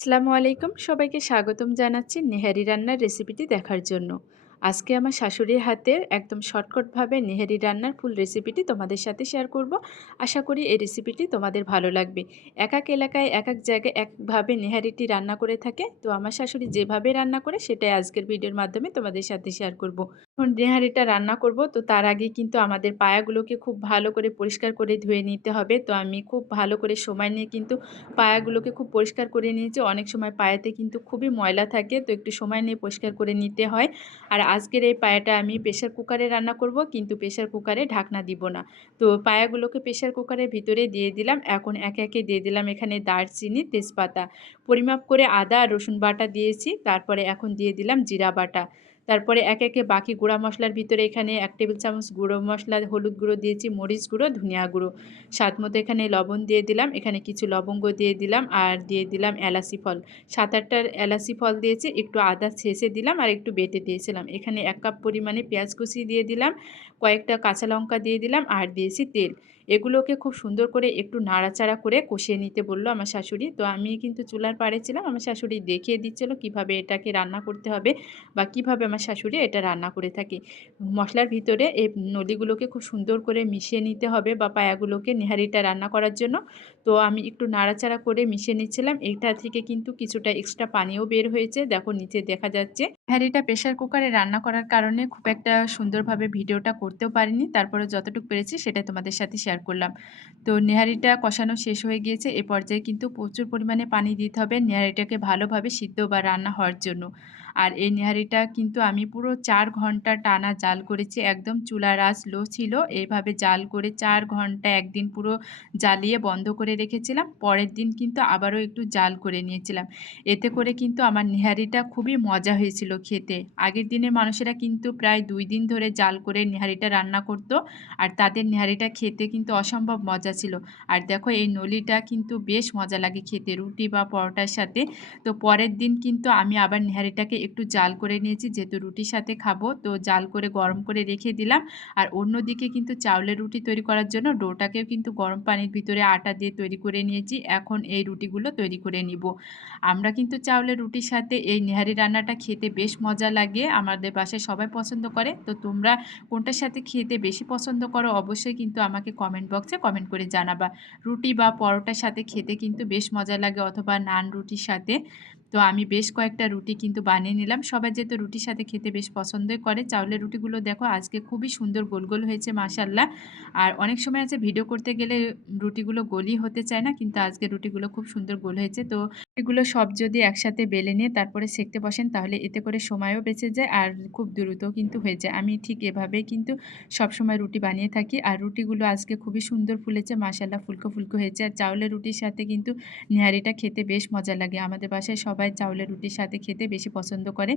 আসসালামু আলাইকুম। সবাইকে স্বাগতম জানাচ্ছি নেহারি রান্নার রেসিপিটি দেখার জন্য। আজকে আমার শাশুড়ির হাতের একদম শর্টকটভাবে নেহারি রান্নার ফুল রেসিপিটি তোমাদের সাথে শেয়ার করব। আশা করি এই রেসিপিটি তোমাদের ভালো লাগবে। এক এক এলাকায় এক এক জায়গায় একভাবে নেহারিটি রান্না করে থাকে। তো আমার শাশুড়ি যেভাবে রান্না করে সেটাই আজকের ভিডিওর মাধ্যমে তোমাদের সাথে শেয়ার করব। এখন নেহারিটা রান্না করব, তো তার আগে কিন্তু আমাদের পায়াগুলোকে খুব ভালো করে পরিষ্কার করে ধুয়ে নিতে হবে। তো আমি খুব ভালো করে সময় নিয়ে কিন্তু পায়াগুলোকে খুব পরিষ্কার করে নিয়েছি। অনেক সময় পায়াতে কিন্তু খুবই ময়লা থাকে। তো একটু সময় নিয়ে পরিষ্কার করে নিতে হয়। আর আজকের এই পায়াটা আমি প্রেশার কুকারে রান্না করব, কিন্তু প্রেশার কুকারে ঢাকনা দিব না। তো পায়াগুলোকে প্রেশার কুকারের ভিতরে দিয়ে দিলাম। এখন একে একে দিয়ে দিলাম এখানে দারচিনি, তেজপাতা। পরিমাপ করে আদা আর রসুন বাটা দিয়েছি। তারপরে এখন দিয়ে দিলাম জিরা বাটা। তারপরে এক একে বাকি গুঁড়া মশলার ভিতরে এখানে এক টেবিল চামচ গুঁড়ো মশলা, হলুদ গুঁড়ো দিয়েছি, মরিচ গুঁড়ো, ধনিয়া গুঁড়ো। স্বাদ মতো এখানে লবণ দিয়ে দিলাম, এখানে কিছু লবঙ্গ দিয়ে দিলাম আর দিয়ে দিলাম এলাচি ফল। সাত আটটার এলাচি ফল দিয়েছি, একটু আদা ছেঁচে দিলাম আর একটু বেটে দিয়েছিলাম। এখানে এক কাপ পরিমাণে পেঁয়াজ কুচি দিয়ে দিলাম, কয়েকটা কাঁচা লঙ্কা দিয়ে দিলাম আর দিয়েছি তেল। এগুলোকে খুব সুন্দর করে একটু নাড়াচাড়া করে কষিয়ে নিতে বলল আমার শাশুড়ি। তো আমি কিন্তু চুলার পাড়ে ছিলাম, আমার শাশুড়ি দেখিয়ে দিচ্ছিল কীভাবে এটাকে রান্না করতে হবে বা কীভাবে আমার শাশুড়ি এটা রান্না করে থাকে। মশলার ভিতরে এই নলিগুলোকে খুব সুন্দর করে মিশিয়ে নিতে হবে বা পায়াগুলোকে নেহারিটা রান্না করার জন্য। তো আমি একটু নাড়াচাড়া করে মিশিয়ে নিচ্ছিলাম এটা থেকে কিন্তু কিছুটা এক্সট্রা পানিও বের হয়েছে। দেখো নিচে দেখা যাচ্ছে। নেহারিটা প্রেশার কুকারে রান্না করার কারণে খুব একটা সুন্দরভাবে ভিডিওটা করতেও পারিনি। তারপরে যতটুকু পেরেছি সেটা তোমাদের সাথে শেয়ার করলাম। তো নেহারিটা কষানো শেষ হয়ে গিয়েছে। এ পর্যায়ে কিন্তু প্রচুর পরিমাণে পানি দিতে হবে। নেহারিটাকে ভালোভাবে সিদ্ধ বা রান্না হওয়ার জন্য। আর এই নেহারিটা কিন্তু আমি পুরো চার ঘণ্টা টানা জাল করেছি, একদম চুলার আঁচ লো ছিল। এইভাবে জাল করে চার ঘণ্টা একদিন পুরো জ্বালিয়ে বন্ধ করে রেখেছিলাম, পরের দিন কিন্তু আবারও একটু জাল করে নিয়েছিলাম। এতে করে কিন্তু আমার নেহারিটা খুবই মজা হয়েছিল খেতে। আগের দিনের মানুষেরা কিন্তু প্রায় দুই দিন ধরে জাল করে নেহারিটা রান্না করতো আর তাদের নেহারিটা খেতে কিন্তু অসম্ভব মজা ছিল। আর দেখো এই নলিটা কিন্তু বেশ মজা লাগে খেতে, রুটি বা পরোটার সাথে। তো পরের দিন কিন্তু আমি আবার নেহারিটাকে একটু জাল করে নিয়েছি, যেহেতু রুটির সাথে খাব, তো জাল করে গরম করে রেখে দিলাম। আর অন্যদিকে কিন্তু চাউলের রুটি তৈরি করার জন্য ডোটাকেও কিন্তু গরম পানির ভিতরে আটা দিয়ে তৈরি করে নিয়েছি। এখন এই রুটিগুলো তৈরি করে নিব। আমরা কিন্তু চাউলের রুটির সাথে এই নেহারি রান্নাটা খেতে বেশ মজা লাগে, আমাদের বাসায় সবাই পছন্দ করে। তো তোমরা কোনটার সাথে খেতে বেশি পছন্দ করো, অবশ্যই কিন্তু আমাকে কমেন্ট বক্সে কমেন্ট করে জানাবা। রুটি বা পরোটার সাথে খেতে কিন্তু বেশ মজা লাগে, অথবা নান রুটির সাথে। তো আমি বেশ কয়েকটা রুটি কিন্তু বানিয়ে নিলাম। সবাই যেহেতু রুটির সাথে খেতে বেশ পছন্দই করে, চাউলের রুটিগুলো দেখো আজকে খুবই সুন্দর গোল গোল হয়েছে মাসাল্লাহ আর অনেক সময় আছে ভিডিও করতে গেলে রুটিগুলো গোলই হতে চায় না, কিন্তু আজকে রুটিগুলো খুব সুন্দর গোল হয়েছে। তো এগুলো সব যদি একসাথে বেলে নিয়ে তারপরে সেঁকতে বসেন তাহলে এতে করে সময়ও বেঁচে যায় আর খুব দ্রুত কিন্তু হয়ে যায়। আমি ঠিক এভাবেই কিন্তু সব সময় রুটি বানিয়ে থাকি আর রুটিগুলো আজকে খুবই সুন্দর ফুলেছে মাসাল্লাহ ফুলকো ফুলকো হয়েছে। আর চাউলের রুটির সাথে কিন্তু নিহারিটা খেতে বেশ মজা লাগে। আমাদের বাসায় সবাই চাউলের রুটির সাথে খেতে বেশি পছন্দ করে।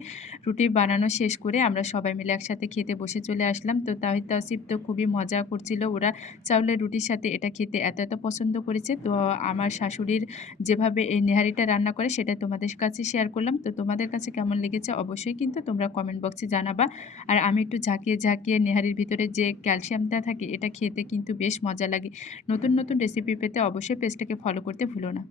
রুটি বানানো শেষ করে আমরা সবাই মিলে একসাথে খেতে বসে চলে আসলাম। তো তাহিদ তাসিফ তো খুবই মজা করছিল। ওরা চাউলের রুটির সাথে এটা খেতে এত এত পছন্দ করেছে। তো আমার শাশুড়ির যেভাবে এই নেহারিটা রান্না করে সেটা তোমাদের কাছে শেয়ার করলাম। তো তোমাদের কাছে কেমন লেগেছে অবশ্যই কিন্তু তোমরা কমেন্ট বক্সে জানাবা। আর আমি একটু ঝাঁকিয়ে ঝাঁকিয়ে নেহারির ভিতরে যে ক্যালসিয়ামটা থাকে এটা খেতে কিন্তু বেশ মজা লাগে। নতুন নতুন রেসিপি পেতে অবশ্যই পেজটাকে ফলো করতে ভুলো না।